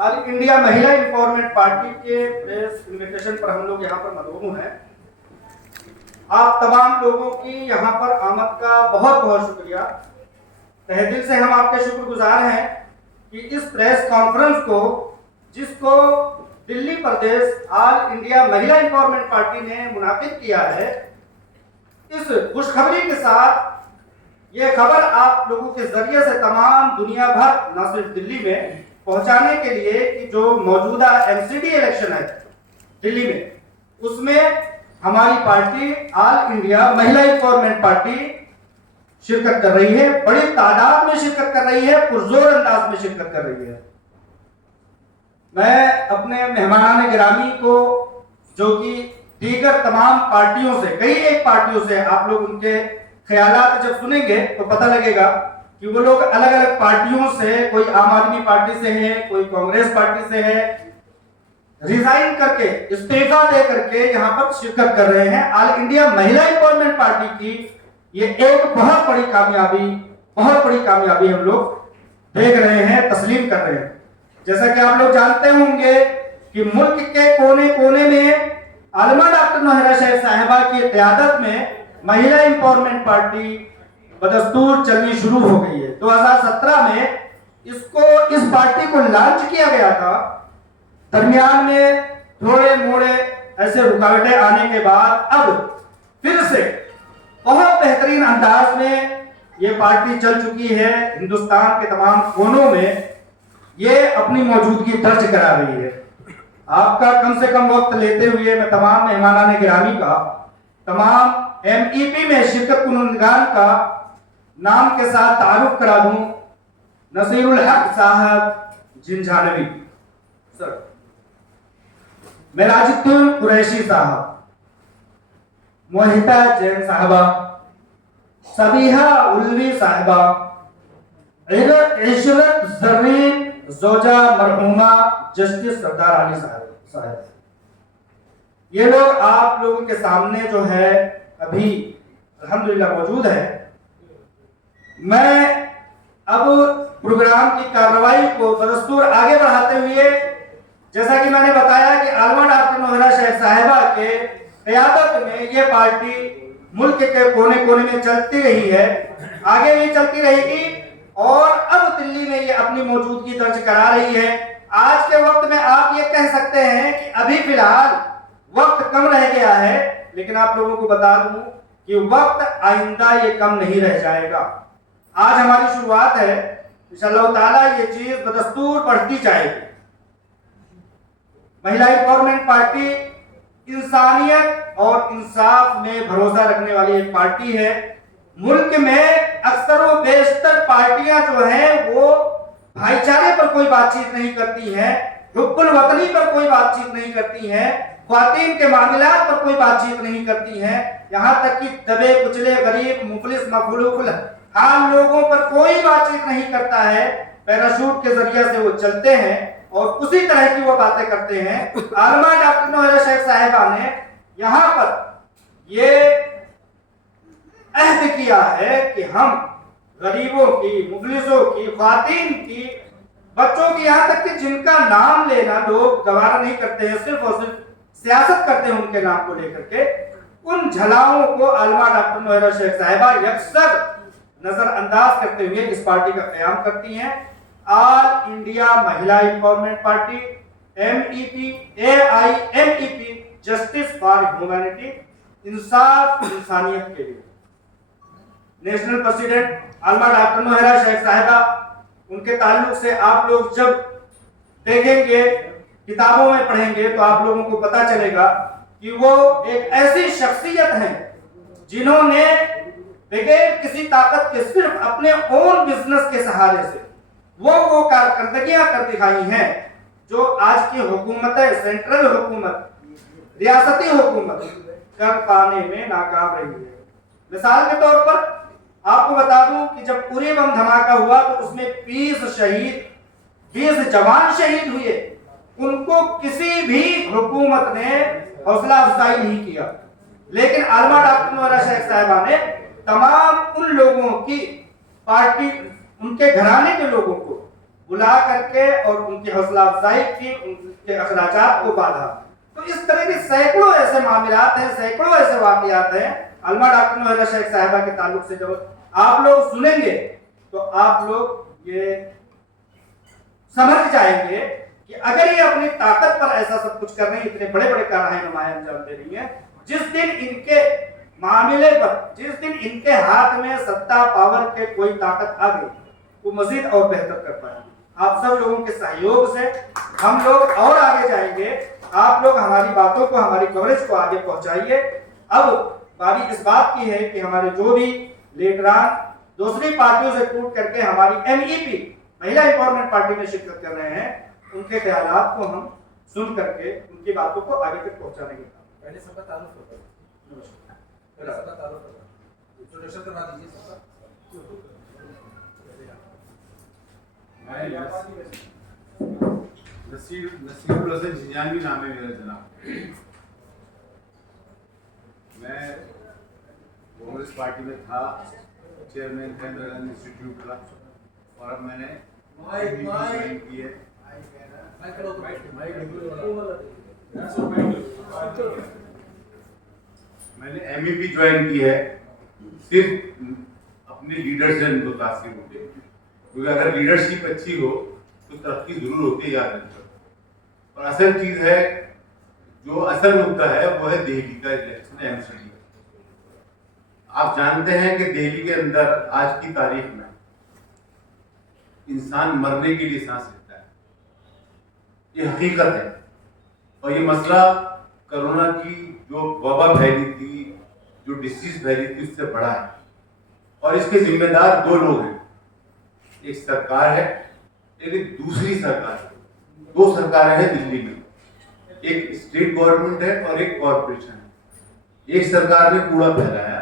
All India Mahila empowerment party के press invitation पर हम लोग यहाँ पर मदऊ हैं। आप तमाम लोगों की यहाँ पर आमद का बहुत बहुत शुक्रिया। तहे दिल से हम आपके शुक्रगुजार हैं कि इस प्रेस कॉन्फ्रेंस को, जिसको दिल्ली प्रदेश all India Mahila empowerment party ने मुनाकिद किया है, इस खुशखबरी के साथ ये खबर आप लोगों के जरिए से तमाम दुनिया भर, न सिर्फ दिल्ली में, पहुंचाने के लिए कि जो मौजूदा एमसीडी इलेक्शन है दिल्ली में, उसमें हमारी party all India Mahila empowerment party शिरकत कर रही है, बड़ी तादाद में शिरकत कर रही है, पुरजोर अंदाज में शिरकत कर रही है। मैं अपने मेहमानान गिरामी को, जो कि दीगर तमाम पार्टियों से, कई एक पार्टियों से, आप लोग उनके ख्यालात जब सुनेंगे तो पता लगेगा कि वो लोग अलग अलग पार्टियों से, कोई आम आदमी पार्टी से है, कोई कांग्रेस पार्टी से है, रिजाइन करके, इस्तीफा दे करके यहाँ पर शिरकत कर रहे हैं। All India Mahila empowerment party की ये एक बहुत बड़ी कामयाबी हम लोग देख रहे हैं, तस्लीम कर रहे हैं। जैसा कि आप लोग जानते होंगे कि मुल्क के कोने कोने में आलमा डॉक्टर नौहरा शेख साहिबा की क़यादत में महिला एम्पावरमेंट पार्टी बदस्तूर चलनी शुरू हो गई है। 2017 में इस पार्टी को लॉन्च किया गया था। दरमियान में थोड़े मोड़े ऐसे रुकावटें आने के बाद अब फिर से बहुत बेहतरीन अंदाज में ये पार्टी चल चुकी है। हिंदुस्तान के तमाम कोनों में ये अपनी मौजूदगी दर्ज करा रही है। आपका कम से कम वक्त लेते हुए मैं तमाम मेहमानान गिरामी का, तमाम एमईपी में शिरकत कुनंदगान का नाम के साथ तारुफ करा दूं। नसीरुल हक साहब झिंझानवी सर, मेराजुद्दीन कुरैशी साहब, मोहिता जैन साहबा, सबीहा उल्वी साहिबा, इशरत जरीन जोजा मरहुमा जस्टिस सरदार अली साहब, ये लोग आप लोगों के सामने जो है अभी अल्हम्दुलिल्लाह मौजूद है। मैं अब प्रोग्राम की कार्रवाई को बदस्तूर आगे बढ़ाते हुए, जैसा कि मैंने बताया कि आलमा डॉक्टर नौहरा शेख साहिबा के क़यादत में ये पार्टी मुल्क के कोने कोने में चलती रही है, आगे भी चलती रहेगी और अब दिल्ली में ये अपनी मौजूदगी दर्ज करा रही है। आज के वक्त में आप ये कह सकते हैं कि अभी फिलहाल वक्त कम रह गया है, लेकिन आप लोगों को बता दूं कि वक्त आइंदा ये कम नहीं रह जाएगा। आज हमारी शुरुआत है, इंशाअल्लाह ताला ये चीज बदस्तूर बढ़ती जाएगी। महिला एम्पावरमेंट पार्टी इंसानियत और इंसाफ में भरोसा रखने वाली एक पार्टी है। मुल्क में अक्सर व बेशतर पार्टियां जो हैं वो भाईचारे पर कोई बातचीत नहीं करती हैं, हुब्बुल वतनी पर कोई बातचीत नहीं करती हैं, ख्वातीन के मामलात पर कोई बातचीत नहीं करती हैं, यहाँ तक कि दबे कुचले गरीब मुफलिस मफलूक हाल लोगों पर कोई बातचीत नहीं करता है। पैराशूट के जरिए से वो चलते हैं और उसी तरह की वो बातें करते हैं। आलमा डॉक्टर नौहरा शेख साहिबा ने यहाँ पर ये अहद किया है कि हम गरीबों की, मुफलिसों की, ख्वातीन की, बच्चों की, यहाँ तक कि जिनका नाम लेना लोग गवारा नहीं करते हैं, सिर्फ और सिर्फ सियासत करते हैं उनके नाम को लेकर के, उन झलाओं को आलमा डॉक्टर नौहरा शेख साहिबा यकसर नजरअंदाज करते हुए इस पार्टी का क़याम करती हैं। All India Mahila empowerment party MEP, AIMEP, justice for humanity, इंसाफ इंसानियत के लिए। नेशनल प्रेसिडेंट आलमा डॉक्टर नौहरा शेख साहिबा, उनके ताल्लुक से आप लोग जब देखेंगे, किताबों में पढ़ेंगे तो आप लोगों को पता चलेगा कि वो एक ऐसी शख्सियत है जिन्होंने बगैर किसी ताकत के, सिर्फ अपने ओन बिजनेस के सहारे से वो कारकर्दगियां कर दिखाई हैं जो आज की हुकूमत, सेंट्रल हुकूमत, रियासती हुकूमत कर पाने में नाकाम रही है। मिसाल के तौर पर आपको बता दूं कि जब उरी बम धमाका हुआ तो उसमें 20 जवान शहीद हुए, उनको किसी भी हुकूमत ने हौसला अफजाई नहीं किया। लेकिन आलमा डॉक्टर नौहरा शेख साहिबा ने तमाम उन लोगों की पार्टी, उनके घराने के लोगों को बुला करके और उनकी हौसला अफजाई की, उनके अखराजात को बांधा। तो इस तरह के सैकड़ों ऐसे मामलात हैं, सैकड़ों ऐसे वाकयात हैं अलमा डॉक्टर नौहरा शेख साहिबा के ताल्लुक से। जब आप लोग सुनेंगे तो आप लोग ये समझ जाएंगे कि अगर ये अपनी ताकत पर ऐसा सब कुछ कर रही है, इतने बड़े बड़े कारनामे नुमाया अंजाम दे रही है, जिस दिन इनके मामले पर, जिस दिन इनके हाथ में सत्ता पावर के कोई ताकत आ गई, वो मजीद और बेहतर कर पाएंगे। आप सब लोगों के सहयोग से हम लोग और आगे जाएंगे। आप लोग हमारी बातों को, हमारी कवरेज को आगे पहुंचाइए। अब बारी इस बात की है कि हमारे जो भी लीडरान दूसरी पार्टियों से टूट करके हमारी MEP महिला एम्पावरमेंट पार्टी में शिरकत कर रहे हैं, उनके ख्यालात को हम सुन करके उनकी बातों को आगे तक पहुंचाने के काम। पहले सबका तारुफ होता है, पहले सबका तारुफ होता है, इंट्रोडक्शन करवा दीजिए सबका। नसीरुल हसन जिंजानी नाम है मेरा जनाब। मैं कांग्रेस पार्टी में था, चेयरमैन था इंदिरा गांधी इंस्टीट्यूट का, और अब मैंने ज्वाइन की है। मैंने MEP ज्वाइन की है सिर्फ अपने लीडर से मुतासिर होकर, क्योंकि अगर लीडरशिप अच्छी हो तो तरक्की जरूर होती है याद रखकर। और असल चीज है, जो असल मुद्दा है वो है दिल्ली का इलेक्शन MCD। आप जानते हैं कि दिल्ली के अंदर आज की तारीख में इंसान मरने के लिए सांस लेता है, ये हकीकत है। और ये मसला कोरोना की जो वबा फैली थी, जो डिसीज फैली थी, उससे बड़ा है। और इसके जिम्मेदार दो लोग हैं, एक सरकार है, एक दूसरी सरकार है। दो सरकारें हैं दिल्ली में, एक स्टेट गवर्नमेंट है और एक कॉर्पोरेशन है। एक सरकार ने कूड़ा फैलाया,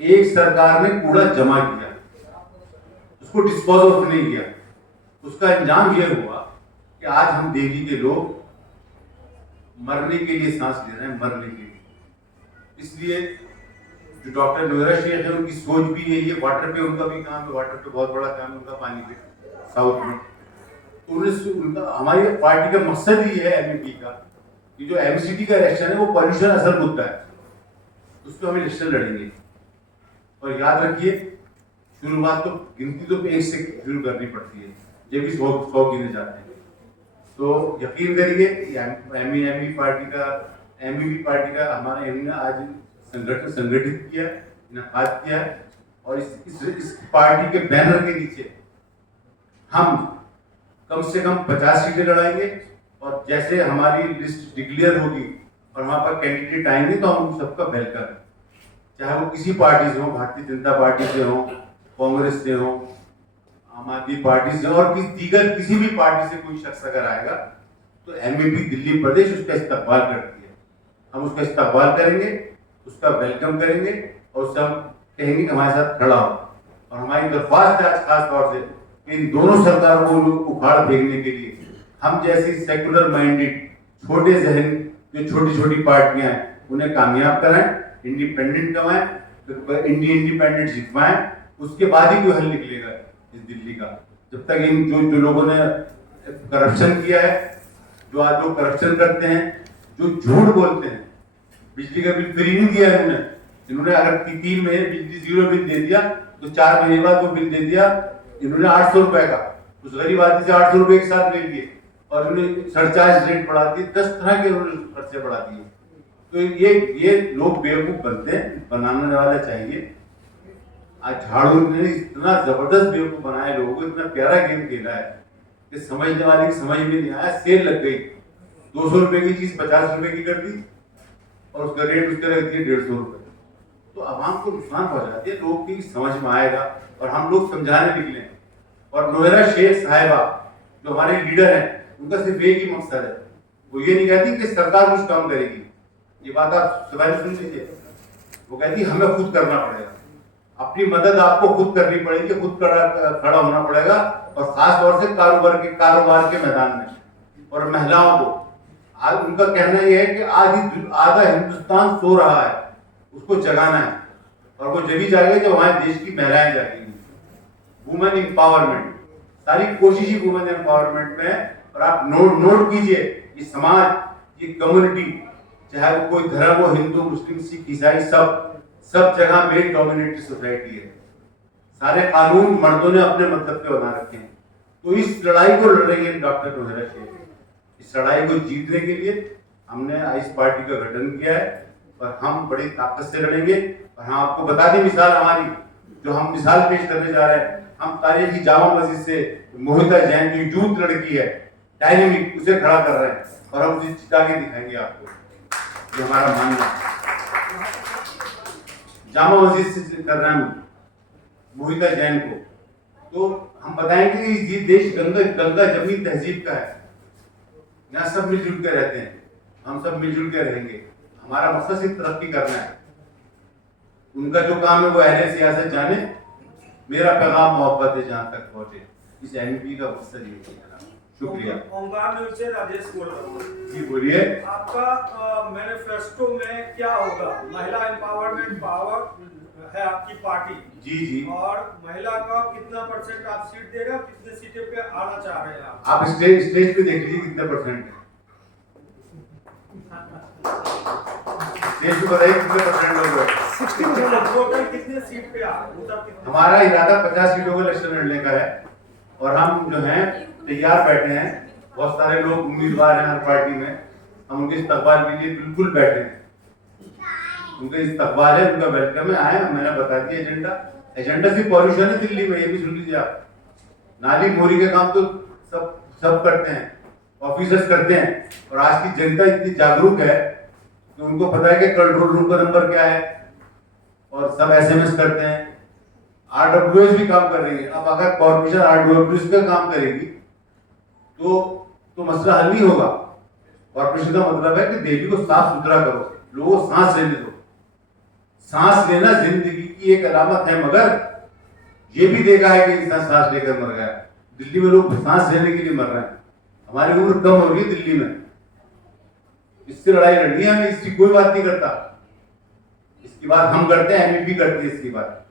एक सरकार ने कूड़ा जमा किया, उसको डिस्पोज ऑफ नहीं किया। उसका अंजाम यह हुआ कि आज हम दिल्ली के लोग मरने के लिए सांस ले रहे हैं, मरने के लिए। इसलिए जो डॉक्टर नौहरा शेख है, उनकी सोच भी यही है। वाटर पे उनका भी काम है, वाटर पे बहुत बड़ा काम है उनका, पानी पे साउथ में। तो उनका, हमारी पार्टी का मकसद ही है MEP का कि जो MCD का इलेक्शन है वो पॉल्यूशन असल मुद्दा है, उस पर हम इलेक्शन लड़ेंगे। और याद रखिए, शुरुआत तो गिनती तो एक से शुरू करनी पड़ती है, जब भी 100 गिने जाते हैं। तो यकीन करिए MEP पार्टी का हमारा इन्होंने आज संगठित किया, इनकाद किया। और इस पार्टी के बैनर के नीचे हम कम से कम 50 सीटें लड़ाएंगे। और जैसे हमारी लिस्ट डिक्लेयर होगी और वहां पर कैंडिडेट आएंगे तो हम सबका वेलकम है, चाहे वो किसी पार्टी से हो, भारतीय जनता पार्टी से हो, कांग्रेस से हो, आम आदमी पार्टी से, और दीगर किसी भी पार्टी से कोई शख्स अगर आएगा तो MEP दिल्ली प्रदेश उसका इस्तकबाल करती है। हम उसका इस्तकबाल करेंगे, उसका वेलकम करेंगे और उससे हम कहेंगे कि हमारे साथ खड़ा हो। और हमारी दरख्वास्त है आज खास तौर से कि इन दोनों सरकारों को उखाड़ फेंकने के लिए हम जैसी सेकुलर माइंडेड छोटे जहन जो छोटी छोटी पार्टियां हैं उन्हें कामयाब कराएं, इंडिपेंडेंट करवाएं, इंडिपेंडेंट जितवाएं। उसके बाद ही कोई हल निकलेगा इस दिल्ली का। जब तक इन जो लोगों ने करप्शन किया है, जो आज लोग करप्शन करते हैं, जो झूठ बोलते हैं, बिजली का बिल फ्री नहीं दिया इन्होंने अगर 3 महीने बिजली 0 बिल दे दिया तो 4 महीने बाद वो बिल दे दिया इन्होंने 800 रुपए का। उस गरीब आदमी से 800 रुपए एक साथ ले लिए और उन्होंने सरचार्ज रेट बढ़ा दी, 10 तरह के उन्होंने खर्चे बढ़ा दिए। तो ये लोग बेवकूफ बनते हैं, बनाने वाला चाहिए। आज झाड़ू ने इतना जबरदस्त बेवकूफ बनाया लोगों को, इतना प्यारा गेम खेला है कि समझने वाले की समझ में नहीं आया। सेल लग गई, 200 रुपए की चीज 50 रुपए की कर दी और उसका रेट उसके रख दिया 150 रुपए। तो आवाम को नुकसान पहुंचाती है, लोग की समझ में आएगा और हम लोग समझाने निकले। और नौहरा शेख साहिबा जो हमारे लीडर हैं, उनका सिर्फ एक ही मकसद है, वो ये नहीं कहती कि सरकार कुछ काम करेगी, ये बात आप सवाल सुन लीजिए। वो कहती हमें खुद करना पड़ेगा, अपनी मदद आपको खुद करनी पड़ेगी, खुद खड़ा होना पड़ेगा। और खास तौर से कारोबार के मैदान में और महिलाओं को। आज उनका कहना यह है कि आधा हिंदुस्तान सो रहा है, उसको जगाना है। और वो जब ही जाएगा जब हमारे देश की महिलाएं जागेंगी। वुमेन एम्पावरमेंट, सारी कोशिश ही वुमेन एम्पावरमेंट में है। और आप नोट कीजिए कि समाज, ये कम्युनिटी, चाहे वो कोई धर्म हो, हिंदू, मुस्लिम, सिख, ईसाई, सब जगह मेल डोमिनेटेड सोसाइटी है। सारे कानून मर्दों ने अपने मतलब पे बना रखे हैं। तो इस लड़ाई को लड़ रही है डॉक्टर नौहरा शेख। इस लड़ाई को जीतने के लिए हमने आइस पार्टी का गठन किया है और हम बड़ी ताकत से लड़ेंगे। और हम आपको बता दें मिसाल हमारी, जो हम मिसाल पेश करने जा रहे हैं, हम तारीख की जामा मस्जिद से मोहिता जैन जो यूथ लड़की है, डायनेमिक, उसे खड़ा कर रहे हैं और हम उसे जिता के दिखाएंगे आपको। ये हमारा मानना है। जामा मस्जिद से कर रहे हैं हम मोहिता जैन को, तो हम बताएंगे कि ये देश गंगा जमनी तहजीब का है। यहाँ सब मिलजुल के रहते हैं, हम सब मिलजुल के रहेंगे। हमारा मकसद सिर्फ तरक्की करना है। उनका जो काम है वो अहले सियासत जाने, मेरा पैगाम मोहब्बत है जहाँ तक पहुंचे। इस एमपी का मकसद ये है। शुक्रिया। ओंकार न्यूज़ से राजेश बोल रहा हूँ। जी बोलिए। आपका मैनिफेस्टो में क्या होगा? महिला एम्पावरमेंट पावर है आपकी पार्टी। जी। और महिला का कितना % आप सीट देगा, कितने सीटें पे आना चाह रहे हैं आप? आप स्टेज पे देख लीजिए कितने % है। स्टेज पे बताइए कितने % लोग हैं। 60% टोटल कितने सीट पे हमारा इरादा 50 सीटों का इलेक्शन लड़ने का है और हम जो हैं तैयार बैठे हैं। बहुत सारे लोग उम्मीदवार हैं हर पार्टी में, हम उनके इस्तकबाल के लिए बिल्कुल बैठे हैं। उनका इस्तकबाल है, उनका वेलकम है, आए। मैंने बता दिया एजेंडा सिर्फ पॉल्यूशन है दिल्ली में, ये भी सुन लीजिए आप। नाली मोरी के काम तो सब करते हैं, ऑफिसर्स करते हैं। और आज की जनता इतनी जागरूक है कि उनको पता है कि कंट्रोल रूम का नंबर क्या है और सब SMS करते हैं। RWS भी काम कर रही है। अब अगर कॉर्पोरेशन RWS का काम करेगी तो मसला हल नहीं होगा। कॉर्पोरेशन का मतलब है कि दिल्ली को साफ सुथरा करो, लोगों को सांस लेने दो। सांस लेना जिंदगी की एक अलामत है, मगर ये भी देखा है कि इंसान सांस लेकर मर गया। दिल्ली में लोग सांस लेने के लिए मर रहे हैं। हमारी उम्र कम हो रही है दिल्ली में। इससे लड़ाई लड़नी है, हमें इसकी कोई बात नहीं करता। इसकी बात हम करते हैं, MEP करती है इसकी बात।